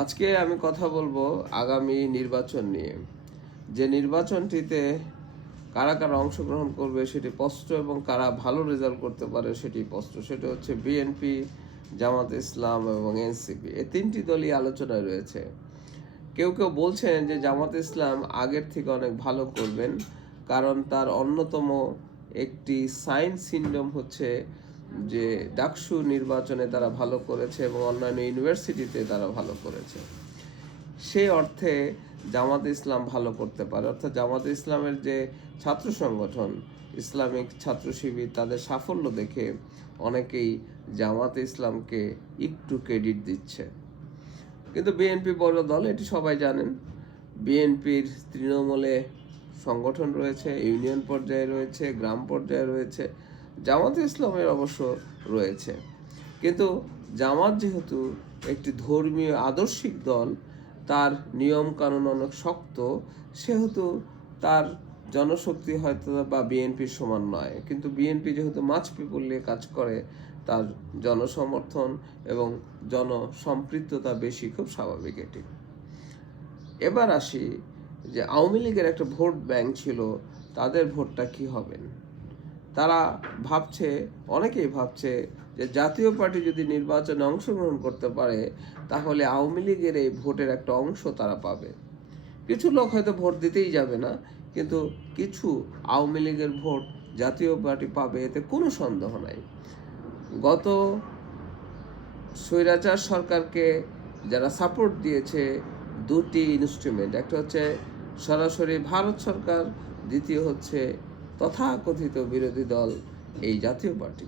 আজকে আমি কথা বলব আগামী নির্বাচন নিয়ে। যে নির্বাচনটিতে কারা কারা অংশগ্রহণ করবে সেটি স্পষ্ট এবং কারা ভালো রেজাল্ট করতে পারে সেটি স্পষ্ট। সেটা হচ্ছে বিএনপি জামাত ইসলাম এবং এনসিপি এই তিনটি দলই আলোচনায় রয়েছে। কেউ কেউ বলছেন যে জামাত ইসলাম আগের থেকে অনেক ভালো করবেন, কারণ তার অন্যতম একটি সাইন সিন্ডম হচ্ছে যে ডাকসু নির্বাচনে তারা ভালো করেছে এবং অন্যান্য ইউনিভার্সিটিতে তারা ভালো করেছে। সেই অর্থে জামাত ইসলাম ভালো করতে পারে। অর্থাৎ জামাত ইসলামের যে ছাত্র সংগঠন, ইসলামিক ছাত্র শিবির, তাদের সাফল্য দেখে অনেকেই জামাত ইসলামকে একটু ক্রেডিট দিচ্ছে। কিন্তু বিএনপি বড় দল, এটি সবাই জানেন। বিএনপির তৃণমূলে সংগঠন রয়েছে, ইউনিয়ন পর্যায়ে রয়েছে, গ্রাম পর্যায়ে রয়েছে। জামাত ইসলামের অবশ্য রয়েছে। কিন্তু জামাত যেহেতু একটি ধর্মীয় আদর্শিক দল, তার নিয়ম কানুন অনেক শক্ত, সেহেতু তার জনশক্তি হয়তো বা বিএনপির সমান নয়। কিন্তু বিএনপি যেহেতু মাছ পিপুল নিয়ে কাজ করে, তার জনসমর্থন এবং জনসম্পৃক্ততা বেশি, খুব স্বাভাবিক এটি। এবার আসি যে আওয়ামী লীগের একটা ভোট ব্যাংক ছিল, তাদের ভোটটা কি হবেন তারা ভাবছে, অনেকেই ভাবছে যে জাতীয় পার্টি যদি নির্বাচনে অংশগ্রহণ করতে পারে, তাহলে আওয়ামী লীগের এই ভোটের একটা অংশ তারা পাবে। কিছু লোক হয়তো ভোট দিতেই যাবে না, কিন্তু কিছু আওয়ামী লীগের ভোট জাতীয় পার্টি পাবে, এতে কোনো সন্দেহ নাই। গত স্বৈরাচার সরকারকে যারা সাপোর্ট দিয়েছে, দুটি ইনস্ট্রুমেন্ট একটা হচ্ছে সরাসরি ভারত সরকার, দ্বিতীয় হচ্ছে তথাকথিত বিরোধী দল এই জাতীয় পার্টি।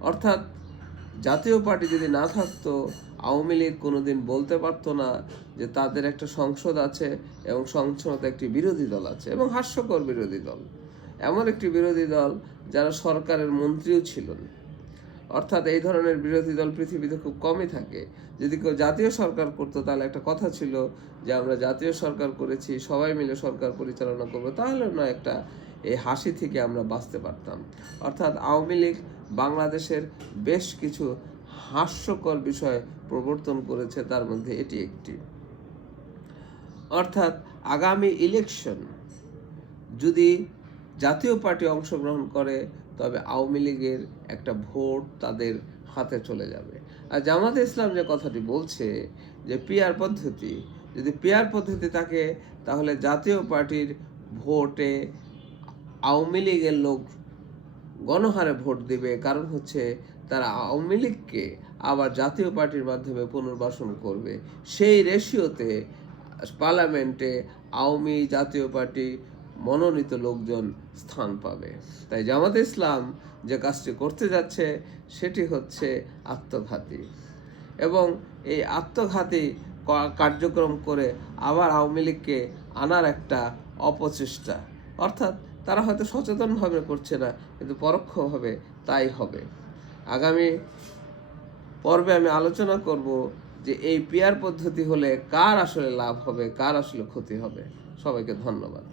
অর্থাৎ জাতীয় পার্টি যদি না থাকতো, আওয়ামী লীগ কোনোদিন বলতে পারতো না যে তাদের একটা সংসদ আছে এবং সংসদ একটি বিরোধী দল আছে এবং হাস্যকর বিরোধী দল। এমন একটি বিরোধী দল যারা সরকারের মন্ত্রীও ছিলেন। অর্থাৎ এই ধরনের বিরোধী দল পৃথিবীতে খুব কমই থাকে। যদি কেউ জাতীয় সরকার করতো, তাহলে একটা কথা ছিল যে আমরা জাতীয় সরকার করেছি, সবাই মিলে সরকার পরিচালনা করব। তাহলে না একটা এই হাসি থেকে আমরা বাঁচতে পারতাম। অর্থাৎ আওয়ামী লীগ বাংলাদেশের বেশ কিছু হাস্যকর বিষয় প্রবর্তন করেছে, তার মধ্যে এটি একটি। অর্থাৎ আগামী ইলেকশন যদি জাতীয় পার্টি অংশগ্রহণ করে, তবে আওয়ামী লীগের একটা ভোট তাদের হাতে চলে যাবে। আর জামাতে ইসলাম যে কথাটি বলছে, যে পিয়ার পদ্ধতি, যদি পিয়ার পদ্ধতি থাকে, তাহলে জাতীয় পার্টির ভোটে আওয়ামী লীগের লোক গণহারে ভোট দিবে, কারণ হচ্ছে তারা আওয়ামী লীগকে আবার জাতীয় পার্টির মাধ্যমে পুনর্বাসন করবে। সেই রেশিওতে পার্লামেন্টে আওয়ামী জাতীয় পার্টি মনোনীত লোকজন স্থান পাবে। তাই জামাত ইসলাম যে কাজটি করতে যাচ্ছে, সেটি হচ্ছে আত্মঘাতী। এবং এই আত্মঘাতী কার্যক্রম করে আবার আওয়ামী লীগকে আনার একটা অপচেষ্টা। অর্থাৎ তারা হয়তো সচেতনভাবে করছে না, কিন্তু পরোক্ষভাবে তাই হবে। আগামী পর্বে আমি আলোচনা করব যে এই পিয়ার পদ্ধতি হলে কার আসলে লাভ হবে, কার আসলে ক্ষতি হবে। সবাইকে ধন্যবাদ।